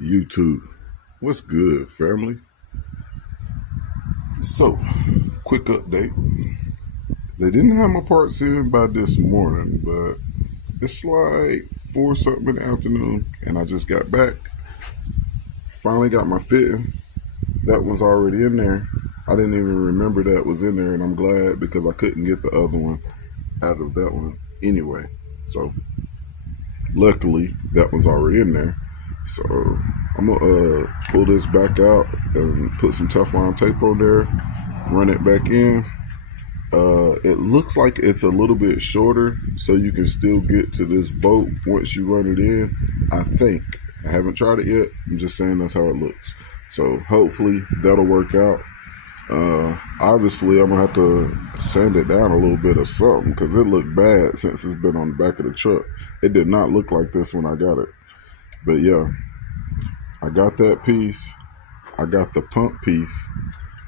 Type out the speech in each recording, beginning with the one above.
YouTube, what's good, family? So, quick update. They didn't have my parts in by this morning, but it's like 4 something in the afternoon, and I just got back. Finally got my fitting. That was already in there. I didn't even remember that was in there, and I'm glad because I couldn't get the other one out of that one anyway. So, luckily, that was already in there. So I'm gonna pull this back out and put some Teflon tape on there, run it back in. It looks like it's a little bit shorter, so you can still get to this boat once you run it in. I think. I haven't tried it yet. I'm just saying that's how it looks. So hopefully that'll work out. Obviously I'm gonna have to sand it down a little bit or something because it looked bad since it's been on the back of the truck. It did not look like this when I got it. But yeah, I got that piece. I got the pump piece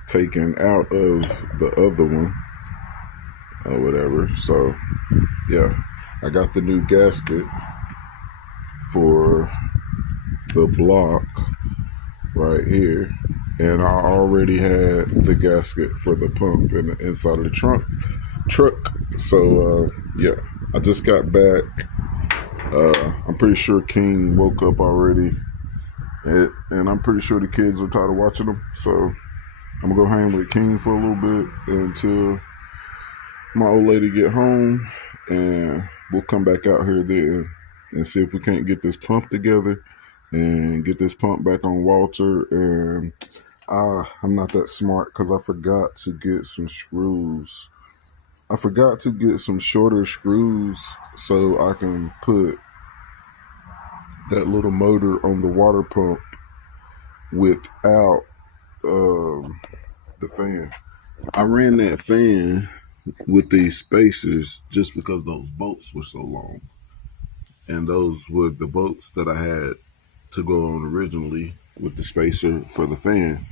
taken out of the other one or whatever. So yeah, I got the new gasket for the block right here. And I already had the gasket for the pump in the inside of the truck. So yeah, I just got back. I'm pretty sure King woke up already, and I'm pretty sure the kids are tired of watching them. So I'm gonna go hang with King for a little bit until my old lady get home, and we'll come back out here then and see if we can't get this pump together and get this pump back on Walter. And I'm not that smart because I forgot to get some screws. I forgot to get some shorter screws so I can put that little motor on the water pump without the fan. I ran that fan with these spacers just because those bolts were so long. And those were the bolts that I had to go on originally with the spacer for the fan.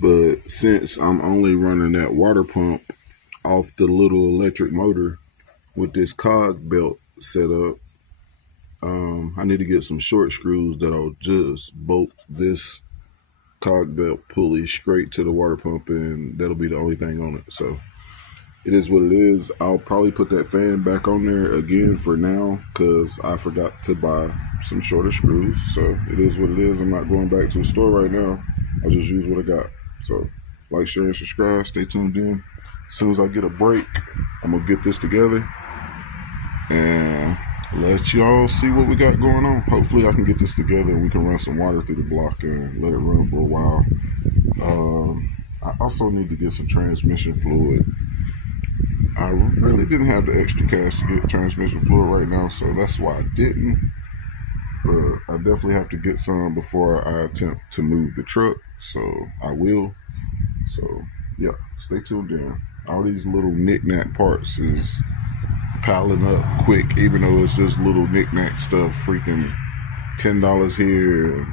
But since I'm only running that water pump off the little electric motor with this cog belt set up, I need to get some short screws that'll just bolt this cog belt pulley straight to the water pump, and that'll be the only thing on it. So it is what it is. I'll probably put that fan back on there again for now because I forgot to buy some shorter screws. So it is what it is. I'm not going back to the store right now. I'll just use what I got. So like, share, and subscribe. Stay tuned in. As soon as I get a break, I'm going to get this together and let y'all see what we got going on. Hopefully I can get this together and we can run some water through the block and let it run for a while. I also need to get some transmission fluid. I really didn't have the extra cash to get transmission fluid right now, so that's why I didn't. But I definitely have to get some before I attempt to move the truck, so I will. So yeah, stay tuned in. All these little knick-knack parts is piling up quick, even though it's just little knick-knack stuff. Freaking $10 here and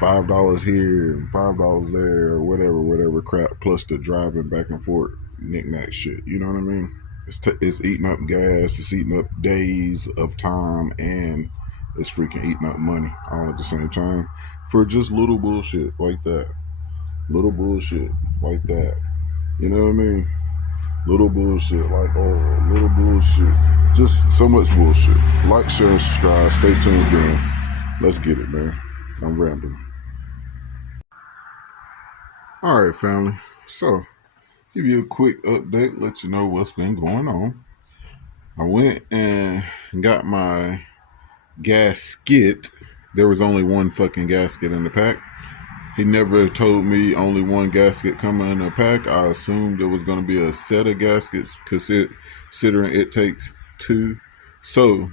$5 here and $5 there, or whatever crap, plus the driving back and forth knick-knack shit. You know what I mean? It's eating up gas, it's eating up days of time, and it's freaking eating up money all at the same time for just little bullshit like that. Little bullshit like that. You know what I mean? Little bullshit like, oh, little bullshit. Just so much bullshit. Like, share, and subscribe. Stay tuned in. Let's get it, man. I'm rambling. All right, family. So, give you a quick update, let you know what's been going on. I went and got my gasket. There was only one fucking gasket in the pack. He never told me only one gasket coming in a pack. I assumed it was going to be a set of gaskets, considering it takes two. So,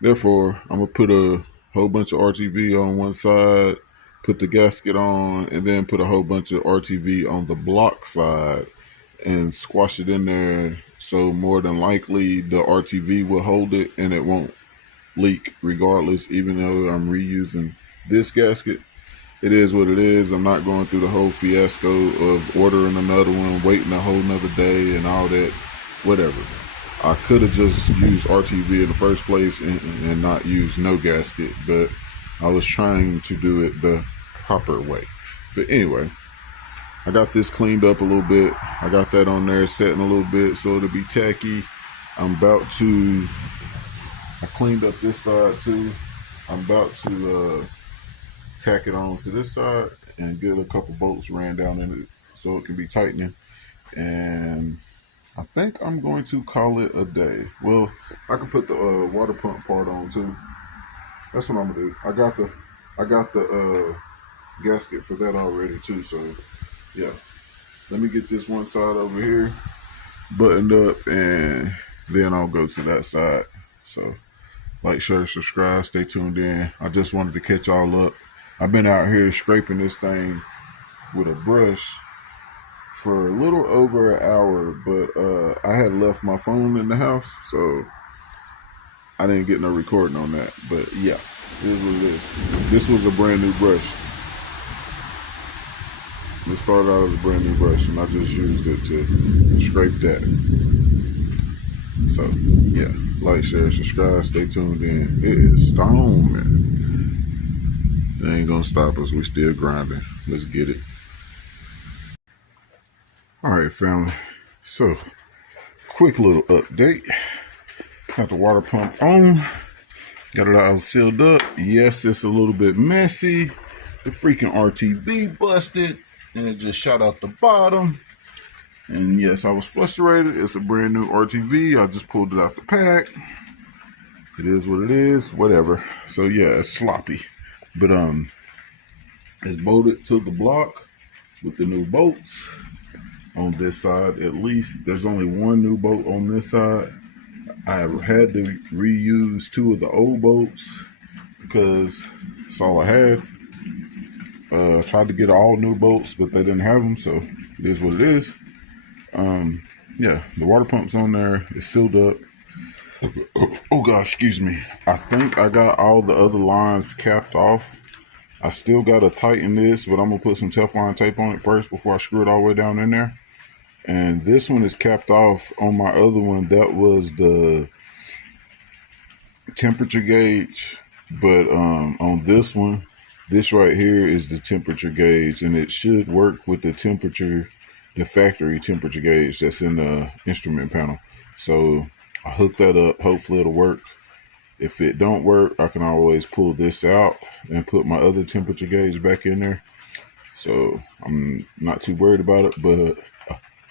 therefore, I'm going to put a whole bunch of RTV on one side, put the gasket on, and then put a whole bunch of RTV on the block side and squash it in there. So, more than likely, the RTV will hold it and it won't leak regardless, even though I'm reusing this gasket. It is what it is. I'm not going through the whole fiasco of ordering another one, waiting a whole nother day and all that, whatever. I could have just used RTV in the first place and not used no gasket, but I was trying to do it the proper way. But anyway, I got this cleaned up a little bit. I got that on there setting a little bit so it'll be tacky. I cleaned up this side too. I'm about to tack it on to this side and get a couple bolts ran down in it so it can be tightening. And I think I'm going to call it a day. Well, I can put the water pump part on too. That's what I'm gonna do. I got the gasket for that already too. So yeah, let me get this one side over here buttoned up, and then I'll go to that side. So like, share, subscribe, stay tuned in. I just wanted to catch y'all up. I've been out here scraping this thing with a brush for a little over an hour, but I had left my phone in the house, so I didn't get no recording on that. But yeah, it is what it is. This was a brand new brush. This started out as a brand new brush, and I just used it to scrape that. So yeah, like, share, subscribe, stay tuned in. It is storming. It ain't gonna stop us. We still grinding. Let's get it. All right, family. So, quick little update. Got the water pump on. Got it all sealed up. Yes, it's a little bit messy. The freaking RTV busted, and it just shot out the bottom. And yes, I was frustrated. It's a brand new RTV. I just pulled it out the pack. It is what it is. Whatever. So yeah, it's sloppy. But it's bolted to the block with the new bolts on this side. At least there's only one new bolt on this side. I had to reuse two of the old bolts because that's all I had. I tried to get all new bolts, but they didn't have them, so it is what it is. Yeah, the water pump's on there. It's sealed up. Oh gosh, excuse me. I think I got all the other lines capped off. I still got to tighten this, but I'm going to put some Teflon tape on it first before I screw it all the way down in there. And this one is capped off. On my other one, that was the temperature gauge. But on this one, this right here is the temperature gauge, and it should work with the temperature, the factory temperature gauge that's in the instrument panel. So I hooked that up. Hopefully it'll work. If it don't work, I can always pull this out and put my other temperature gauge back in there. So I'm not too worried about it, but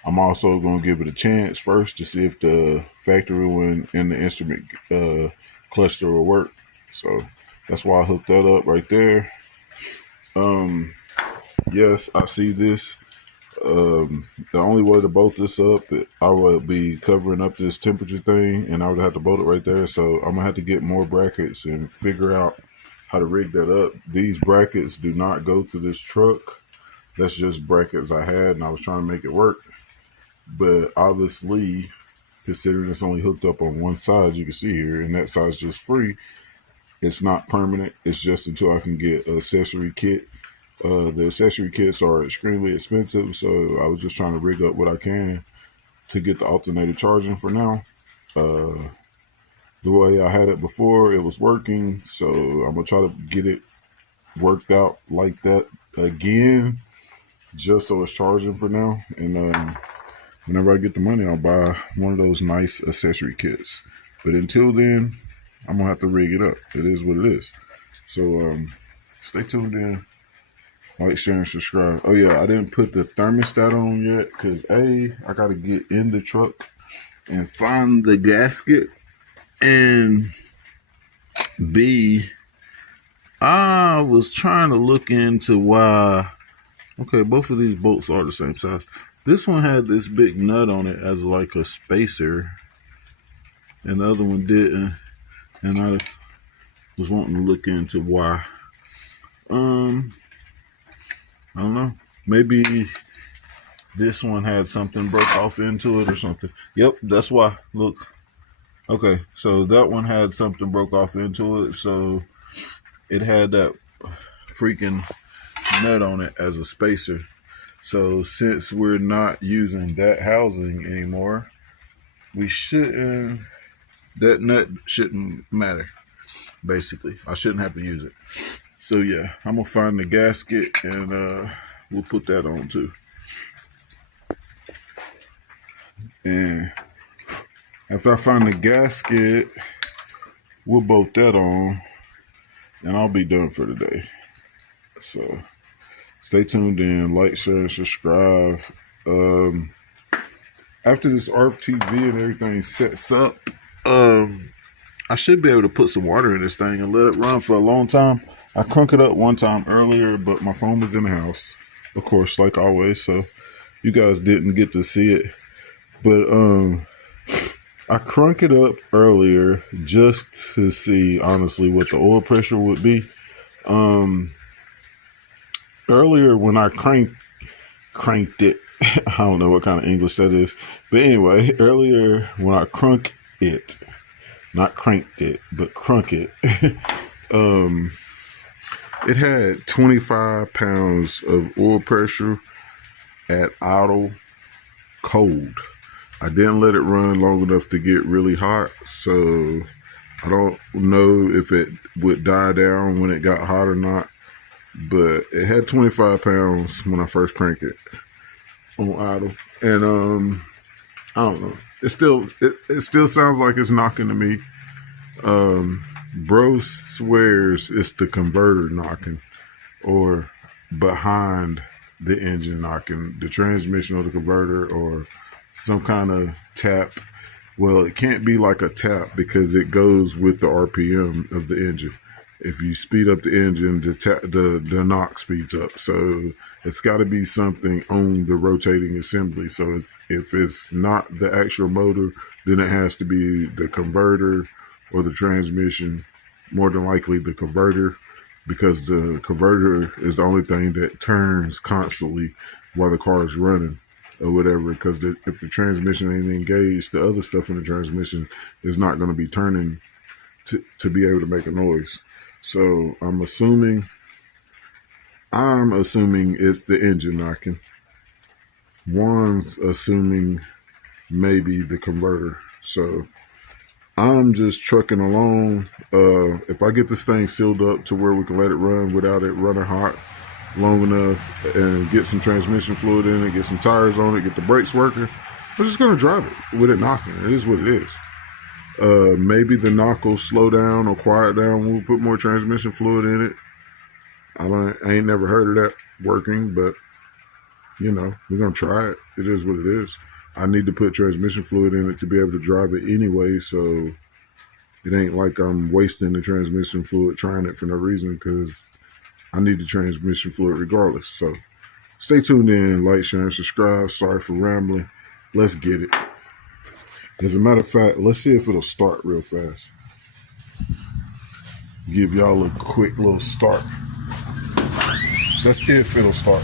I'm also going to give it a chance first to see if the factory one in the instrument cluster will work. So that's why I hooked that up right there. Yes, I see this. The only way to bolt this up, I would be covering up this temperature thing, and I would have to bolt it right there. So I'm gonna have to get more brackets and figure out how to rig that up. These brackets do not go to this truck. That's just brackets I had, and I was trying to make it work. But obviously, considering it's only hooked up on one side, you can see here, and that side's just free. It's not permanent. It's just until I can get an accessory kit. The accessory kits are extremely expensive, so I was just trying to rig up what I can to get the alternator charging for now. The way I had it before, it was working, so I'm going to try to get it worked out like that again, just so it's charging for now. And whenever I get the money, I'll buy one of those nice accessory kits. But until then, I'm going to have to rig it up. It is what it is. So stay tuned in. Like, share, and subscribe. Oh yeah, I didn't put the thermostat on yet because A, I got to get in the truck and find the gasket, and B, I was trying to look into why Okay, both of these bolts are the same size. This one had this big nut on it as like a spacer, and the other one didn't. And I was wanting to look into why. I don't know. Maybe this one had something broke off into it or something. Yep, that's why. Look. Okay, so that one had something broke off into it, so it had that freaking nut on it as a spacer. So since we're not using that housing anymore, that nut shouldn't matter, basically. I shouldn't have to use it. So yeah, I'm gonna find the gasket and we'll put that on too. And after I find the gasket, we'll bolt that on and I'll be done for today. So stay tuned in, like, share, and subscribe. After this ARF TV and everything sets up, I should be able to put some water in this thing and let it run for a long time. I crunk it up one time earlier, but my phone was in the house, of course, like always, so you guys didn't get to see it. But I crunk it up earlier just to see, honestly, what the oil pressure would be. Earlier when I cranked it, I don't know what kind of English that is, but anyway, earlier when I crunk it, not cranked it, but crunk it, it had 25 pounds of oil pressure at idle cold. I didn't let it run long enough to get really hot, so I don't know if it would die down when it got hot or not, but it had 25 pounds when I first cranked it on idle. And I don't know. It still sounds like it's knocking to me. Bro swears it's the converter knocking or behind the engine knocking, the transmission or the converter or some kind of tap. Well, it can't be like a tap because it goes with the RPM of the engine. If you speed up the engine, the knock speeds up. So it's got to be something on the rotating assembly. So if it's not the actual motor, then it has to be the converter or the transmission, more than likely the converter, because the converter is the only thing that turns constantly while the car is running or whatever, because if the transmission ain't engaged, the other stuff in the transmission is not going to be turning to be able to make a noise. So I'm assuming it's the engine knocking. Juan's assuming maybe the converter. So I'm just trucking along. If I get this thing sealed up to where we can let it run without it running hot long enough and get some transmission fluid in it, get some tires on it, get the brakes working, I'm just going to drive it with it knocking. It is what it is. Maybe the knock will slow down or quiet down when we put more transmission fluid in it. I ain't never heard of that working, but we're going to try it. It is what it is. I need to put transmission fluid in it to be able to drive it anyway, so it ain't like I'm wasting the transmission fluid trying it for no reason, because I need the transmission fluid regardless. So stay tuned in, like, share, and subscribe. Sorry for rambling. Let's get it. As a matter of fact, let's see if it'll start real fast. Give y'all a quick little start. Let's see if it'll start.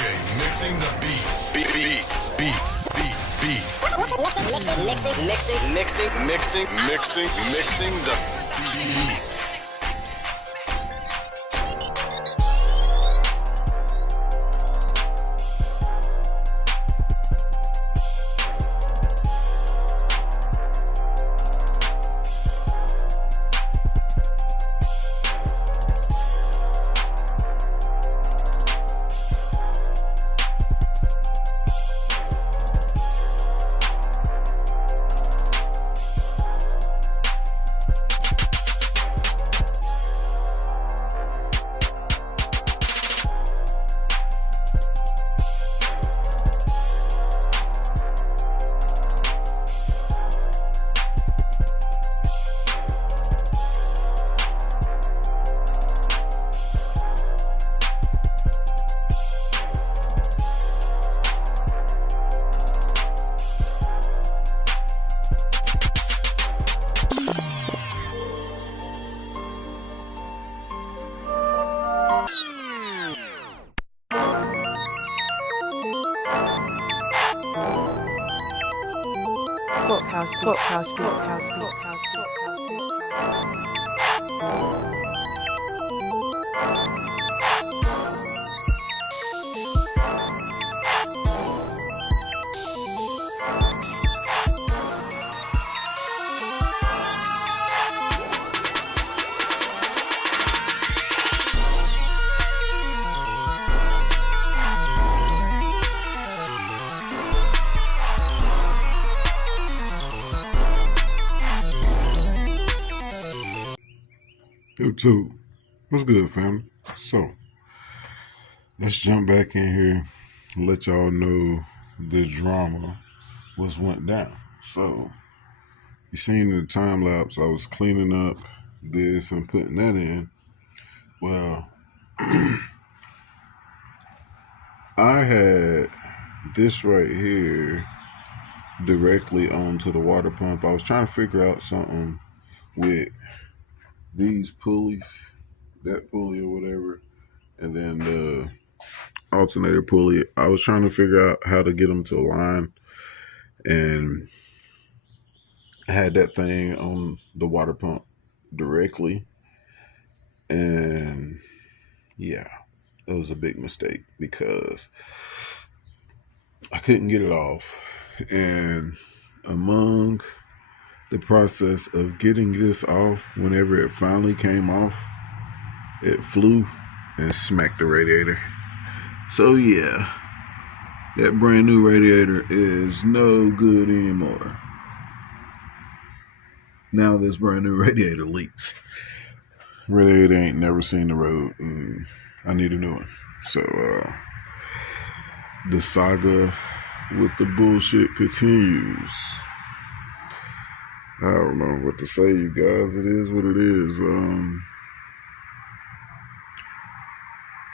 DJ mixing the beats. Beats. Mixing the beats. House beats. Yo, too. What's good, family? So, let's jump back in here and let y'all know the drama was went down. So, you seen in the time lapse, I was cleaning up this and putting that in. Well, I had this right here directly onto the water pump. I was trying to figure out something with these pulleys, that pulley or whatever, and then the alternator pulley. I was trying to figure out how to get them to align, and I had that thing on the water pump directly, and yeah, it was a big mistake because I couldn't get it off. And among the process of getting this off, whenever it finally came off, it flew and smacked the radiator. So yeah, that brand new radiator is no good anymore. Now this brand new radiator leaks. Radiator ain't never seen the road, and I need a new one. So the saga with the bullshit continues. I don't know what to say, you guys. It is what it is.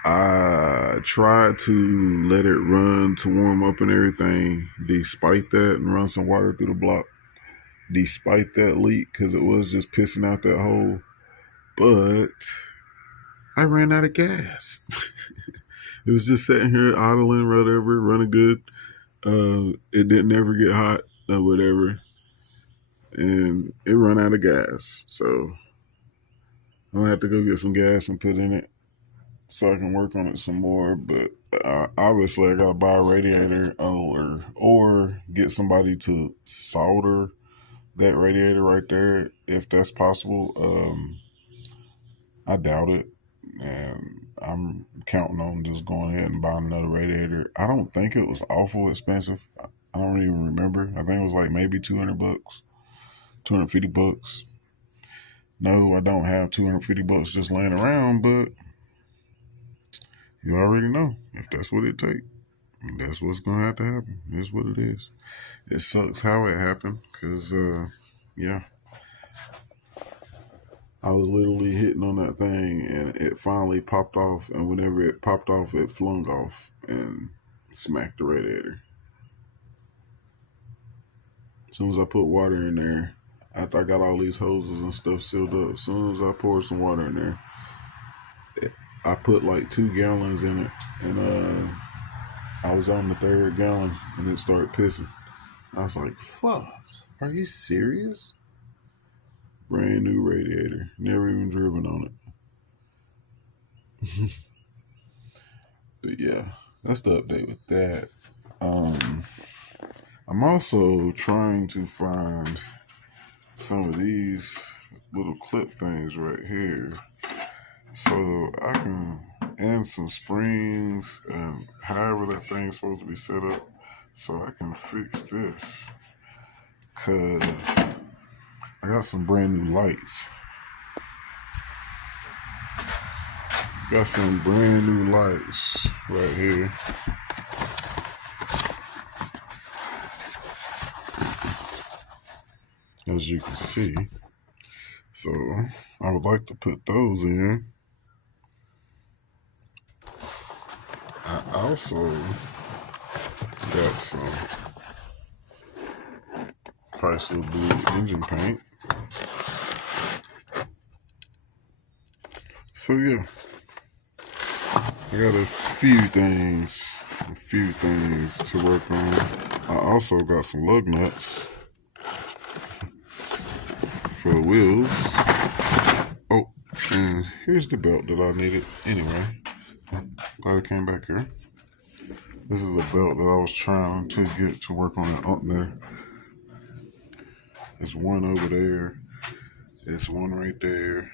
I tried to let it run to warm up and everything, despite that, and run some water through the block, despite that leak, because it was just pissing out that hole. But I ran out of gas. It was just sitting here idling, whatever, running good. It didn't ever get hot or whatever. And it run out of gas. So I'm gonna have to go get some gas and put in it so I can work on it some more. But obviously I gotta buy a radiator or get somebody to solder that radiator right there if that's possible. I doubt it, and I'm counting on just going ahead and buying another radiator. I don't think it was awful expensive. I don't even remember. I think it was like maybe $200, $250. No, I don't have $250 just laying around, but you already know if that's what it takes, that's what's gonna have to happen. It's what it is. It sucks how it happened, because yeah, I was literally hitting on that thing and it finally popped off, and whenever it popped off, it flung off and smacked the radiator. As soon as I put water in there, after I got all these hoses and stuff sealed up, as soon as I poured some water in there, I put like 2 gallons in it, and I was on the third gallon and it started pissing. I was like, fuck, are you serious? Brand new radiator. Never even driven on it. But yeah, that's the update with that. I'm also trying to find some of these little clip things right here so I can, and some springs and however that thing's supposed to be set up so I can fix this, cause I got some brand new lights. Got some brand new lights right here. As you can see. So I would like to put those in. I also got some Chrysler Blue engine paint. So yeah, I got a few things to work on. I also got some lug nuts for the wheels. Oh, and here's the belt that I needed anyway. Glad I came back here. This is a belt that I was trying to get to work on it up there. There's one over there. There's one right there.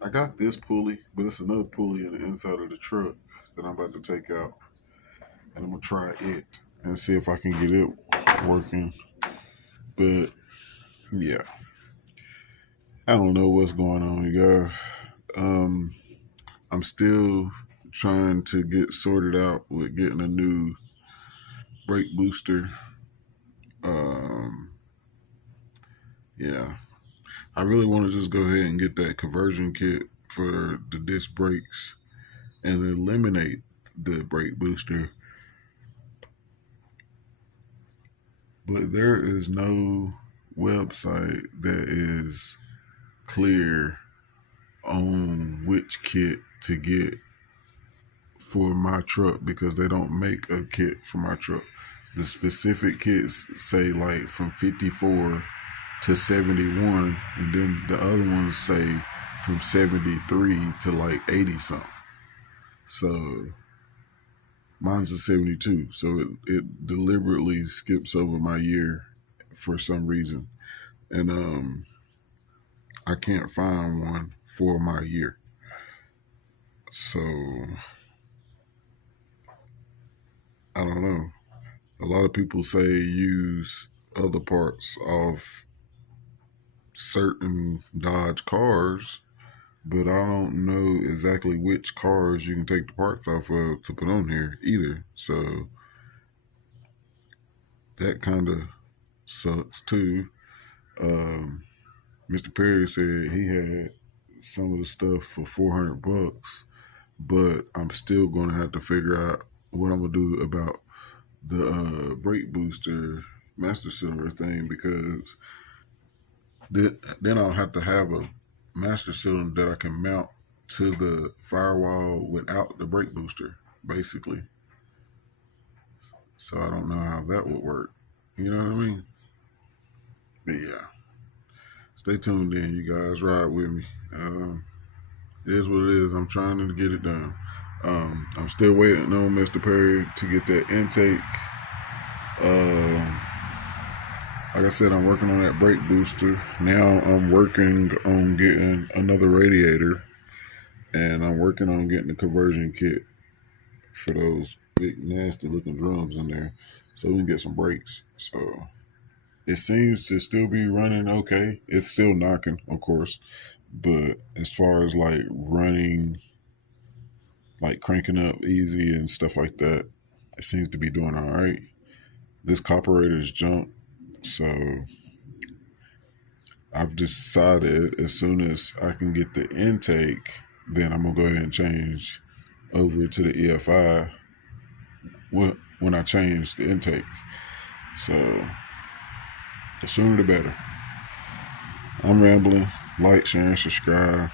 I got this pulley, but it's another pulley in the inside of the truck that I'm about to take out. And I'm going to try it and see if I can get it working. But, yeah. I don't know what's going on, you guys. I'm still trying to get sorted out with getting a new brake booster. Yeah. I really want to just go ahead and get that conversion kit for the disc brakes and eliminate the brake booster. But there is no website that is clear on which kit to get for my truck because they don't make a kit for my truck. The specific kits say like from 54 to 71, and then the other ones say from 73 to like 80 something. So mine's a 72, so it deliberately skips over my year for some reason, and I can't find one for my year. So I don't know. A lot of people say use other parts of certain Dodge cars, but I don't know exactly which cars you can take the parts off of to put on here either. So that kind of sucks too. Mr. Perry said he had some of the stuff for $400, but I'm still going to have to figure out what I'm going to do about the brake booster master cylinder thing, because then I'll have to have a master cylinder that I can mount to the firewall without the brake booster, basically. So I don't know how that would work. You know what I mean? But yeah. Stay tuned in, you guys. Ride with me. It is what it is. I'm trying to get it done. I'm still waiting on Mr. Perry to get that intake. Like I said, I'm working on that brake booster. Now I'm working on getting another radiator, and I'm working on getting the conversion kit for those big nasty looking drums in there so we can get some brakes. So it seems to still be running okay. It's still knocking, of course, but as far as like running, like cranking up easy and stuff like that, it seems to be doing all right. This carburetor's jumped, so I've decided as soon as I can get the intake, then I'm gonna go ahead and change over to the EFI when I change the intake. So the sooner the better. I'm rambling. Like, share, and subscribe.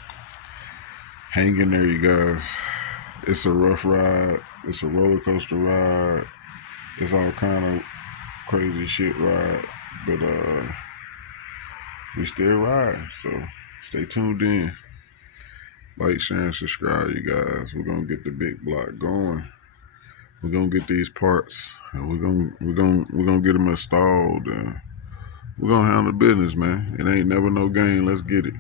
Hang in there, you guys. It's a rough ride. It's a roller coaster ride. It's all kind of crazy shit ride, but we still ride. So stay tuned in. Like, share, and subscribe, you guys. We're gonna get the big block going. We're gonna get these parts, and we're gonna get them installed, and we're gonna handle business, man. It ain't never no game. Let's get it.